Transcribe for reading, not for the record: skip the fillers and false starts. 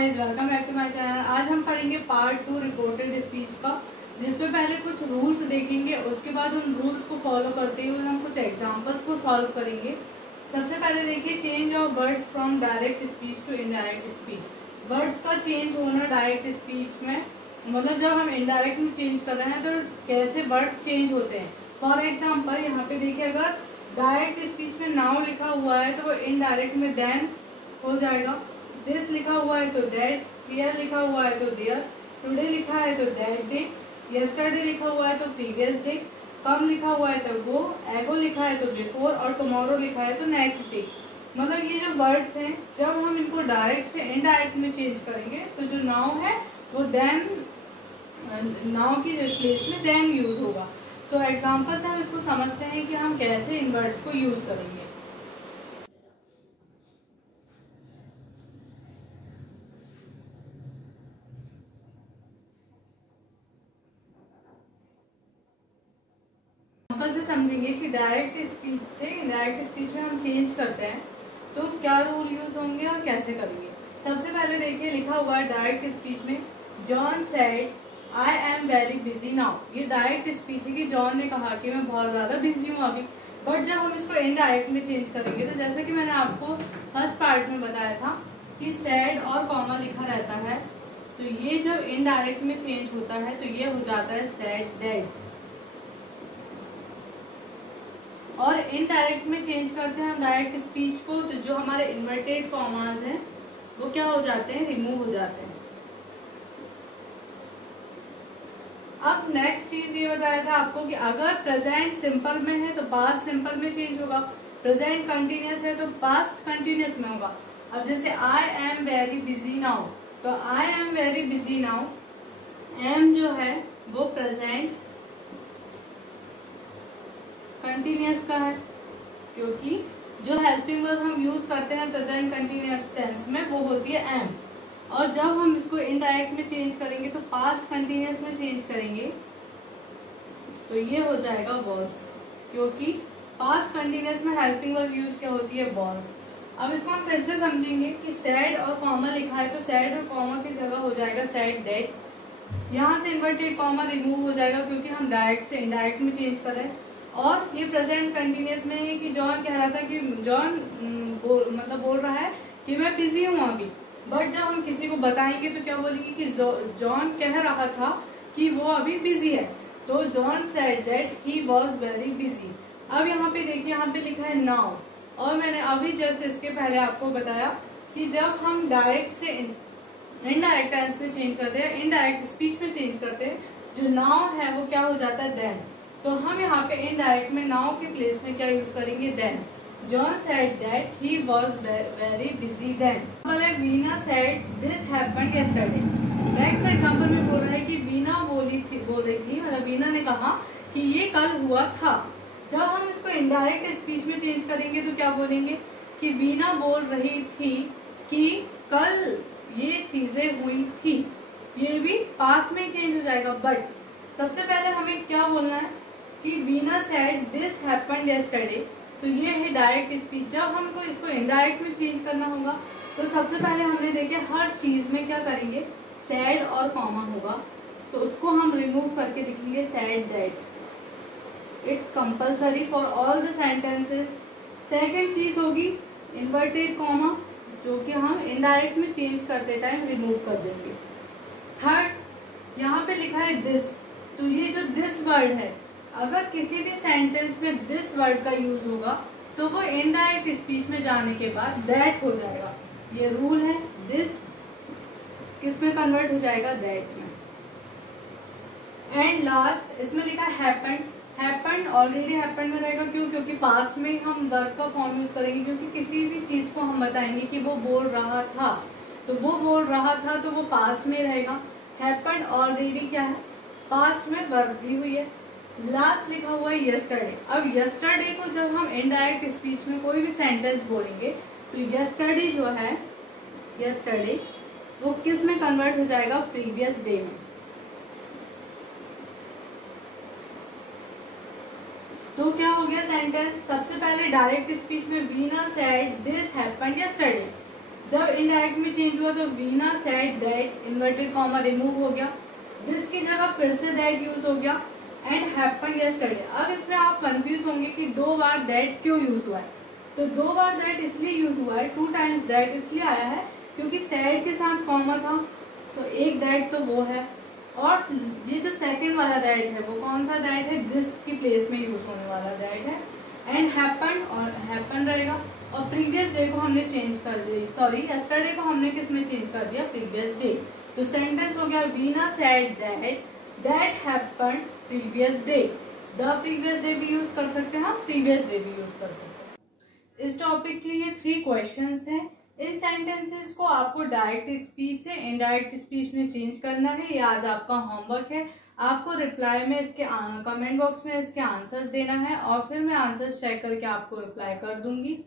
Guys, welcome back to my channel. आज हम पढ़ेंगे पार्ट 2 रिपोर्टेड स्पीच का, जिसमें पहले कुछ रूल्स देखेंगे, उसके बाद उन रूल्स को फॉलो करते हुए हम कुछ एग्जांपल्स को सॉल्व करेंगे। सबसे पहले देखिए, change of words from direct speech to indirect speech. Words का चेंज होना डायरेक्ट स्पीच में, मतलब जब हम इनडायरेक्ट में चेंज कर रहे हैं तो कैसे वर्ड्स चेंज होते हैं। फॉर एग्जाम्पल यहाँ पे देखिए, अगर डायरेक्ट स्पीच में नाउ लिखा हुआ है तो वो इनडायरेक्ट में देन हो जाएगा। दिस लिखा हुआ है तो दैट, हियर लिखा हुआ है तो देयर, टुडे लिखा है तो दैट डे, यस्टरडे लिखा हुआ है तो प्रीवियस डे, कम लिखा हुआ है तो गो, एगो लिखा है तो बिफोर और टुमारो लिखा है तो नेक्स्ट डे। मतलब ये जो वर्ड्स हैं, जब हम इनको डायरेक्ट से इनडायरेक्ट में चेंज करेंगे तो जो नाउ है वो देन, नाउ की प्लेस में देन यूज होगा। सो एग्जाम्पल से हम इसको समझते हैं कि हम कैसे इन वर्ड्स को यूज करेंगे। से समझेंगे कि डायरेक्ट स्पीच से इनडायरेक्ट स्पीच में हम चेंज करते हैं तो क्या रूल यूज होंगे और कैसे करेंगे। सबसे पहले देखिए, लिखा हुआ है डायरेक्ट स्पीच में, John said I am very busy now. ये डायरेक्ट स्पीच है कि जॉन ने कहा कि मैं बहुत ज्यादा बिजी हूँ अभी। बट जब हम इसको इनडायरेक्ट में चेंज करेंगे तो जैसे कि मैंने आपको फर्स्ट पार्ट में बताया था कि सैड और कॉमा लिखा रहता है, तो ये जब इनडायरेक्ट में चेंज होता है तो ये हो जाता है सैड डेड। और इनडायरेक्ट में चेंज करते हैं हम डायरेक्ट स्पीच को, तो जो हमारे इन्वर्टेड कॉमास हैं वो क्या हो जाते हैं, रिमूव हो जाते हैं। अब नेक्स्ट चीज ये बताया था आपको कि अगर प्रेजेंट सिंपल में है तो पास्ट सिंपल में चेंज होगा, प्रेजेंट कंटिन्यूअस है तो पास्ट कंटिन्यूअस में होगा। अब जैसे I am very busy now, तो I am very busy now, am जो है वो प्रेजेंट कंटिन्यूअस का है, क्योंकि जो हेल्पिंग वर्ब हम यूज करते हैं प्रेजेंट कंटिन्यूअस टेंस में वो होती है एम। और जब हम इसको इनडायरेक्ट में चेंज करेंगे तो पास्ट कंटिन्यूअस में चेंज करेंगे तो ये हो जाएगा वॉज, क्योंकि पास्ट कंटिन्यूअस में हेल्पिंग वर्ब यूज क्या होती है, वॉज। अब इसको हम फिर से समझेंगे कि सैड और कॉमा लिखा है तो सैड और कॉमा की जगह हो जाएगा सैड डेड। यहाँ से इन्वर्टेड कॉमा रिमूव हो जाएगा क्योंकि हम डायरेक्ट से इनडायरेक्ट में चेंज कर रहे हैं। और ये प्रेजेंट कंटिन्यूअस में है कि जॉन कह रहा था कि जॉन बोल रहा है कि मैं बिजी हूँ अभी। बट जब हम किसी को बताएंगे तो क्या बोलेंगे कि जॉन कह रहा था कि वो अभी बिजी है, तो John said that he was very busy. अब यहाँ पे देखिए, यहाँ पे लिखा है नाउ, और मैंने अभी जस्ट इसके पहले आपको बताया कि जब हम डायरेक्ट से इनडायरेक्ट टेंस में चेंज करते हैं, इनडायरेक्ट स्पीच में चेंज करते हैं, जो नाउ है वो क्या हो जाता है, देन। तो हम यहाँ पे इनडायरेक्ट में नाउ के प्लेस में क्या यूज करेंगे, then. John said that he was very busy then. Veena said this happened yesterday. Next example में बोल रहा है कि वीना बोल रही थी, मतलब वीना ने कहा कि ये कल हुआ था। जब हम इसको इनडायरेक्ट स्पीच में चेंज करेंगे तो क्या बोलेंगे कि वीना बोल रही थी कि कल ये चीजें हुई थी। ये भी पास्ट में चेंज हो जाएगा। बट सबसे पहले हमें क्या बोलना है कि Veena said this happened yesterday, तो ये है डायरेक्ट स्पीच। जब हमको इसको इनडायरेक्ट में चेंज करना होगा तो सबसे पहले हमने देखे हर चीज में क्या करेंगे, सैड और कॉमा होगा, तो उसको हम रिमूव करके लिखेंगे sad that. It's compulsory for all the sentences. Second चीज होगी इन्वर्टेड कॉमा, जो कि हम इनडायरेक्ट में चेंज करते टाइम रिमूव कर देंगे। थर्ड, यहाँ पे लिखा है दिस, तो ये जो दिस वर्ड है, अगर किसी भी सेंटेंस में दिस वर्ड का यूज होगा तो वो इनडायरेक्ट स्पीच में जाने के बाद दैट हो जाएगा। ये रूल है। दिस किस में कन्वर्ट हो जाएगा, दैट में। एंड लास्ट इसमें लिखा है हैपेंड। हैपेंड ऑलरेडी हैपेंड में रहेगा, क्यों, क्योंकि पास्ट में हम वर्ब का फॉर्म यूज करेंगे, क्योंकि किसी भी चीज को हम बताएंगे कि वो बोल रहा था, तो वो बोल रहा था तो वो पास्ट में रहेगा। हैपेंड ऑलरेडी क्या है, पास्ट में वर्ब दी हुई है। लास्ट लिखा हुआ है यस्टरडे। अब यस्टरडे को जब हम इनडायरेक्ट स्पीच में कोई भी सेंटेंस बोलेंगे तो यस्टरडे जो है, यस्टरडे वो किस में कन्वर्ट हो जाएगा, प्रीवियस डे में। तो क्या हो गया सेंटेंस, सबसे पहले डायरेक्ट स्पीच में Veena said this happened yesterday. जब इनडायरेक्ट में चेंज हुआ तो Veena said that, inverted comma remove हो गया, दिस की जगह फिर से दैट यूज हो गया, एंड हैपन यस्टरडे। अब इसमें आप कंफ्यूज होंगे कि 2 बार दैट क्यों यूज हुआ है। तो 2 बार दैट इसलिए यूज हुआ है, 2 टाइम्स दैट इसलिए आया है क्योंकि सैड के साथ कॉमा था, तो एक दैट तो वो है, और ये जो सेकंड वाला दैट है वो कौन सा दैट है, दिस की प्लेस में यूज होने वाला दैट है, एंड हैपन, और हैपन रहेगा। और प्रीवियस डे को हमने चेंज कर दिया, सॉरी यस्टरडे को हमने किस में चेंज कर दिया, प्रीवियस डे। तो सेंटेंस हो गया Veena said that that happen previous day. The previous day भी यूज कर सकते हैं, हम प्रीवियस डे भी यूज कर सकते हैं। इस टॉपिक के लिए 3 क्वेश्चंस हैं। इन सेंटेंसेस को आपको डायरेक्ट स्पीच से इनडायरेक्ट स्पीच में चेंज करना है, ये आज आपका होमवर्क है। आपको रिप्लाई में इसके कमेंट बॉक्स में इसके आंसर्स देना है, और फिर मैं आंसर्स चेक करके आपको रिप्लाई कर दूंगी।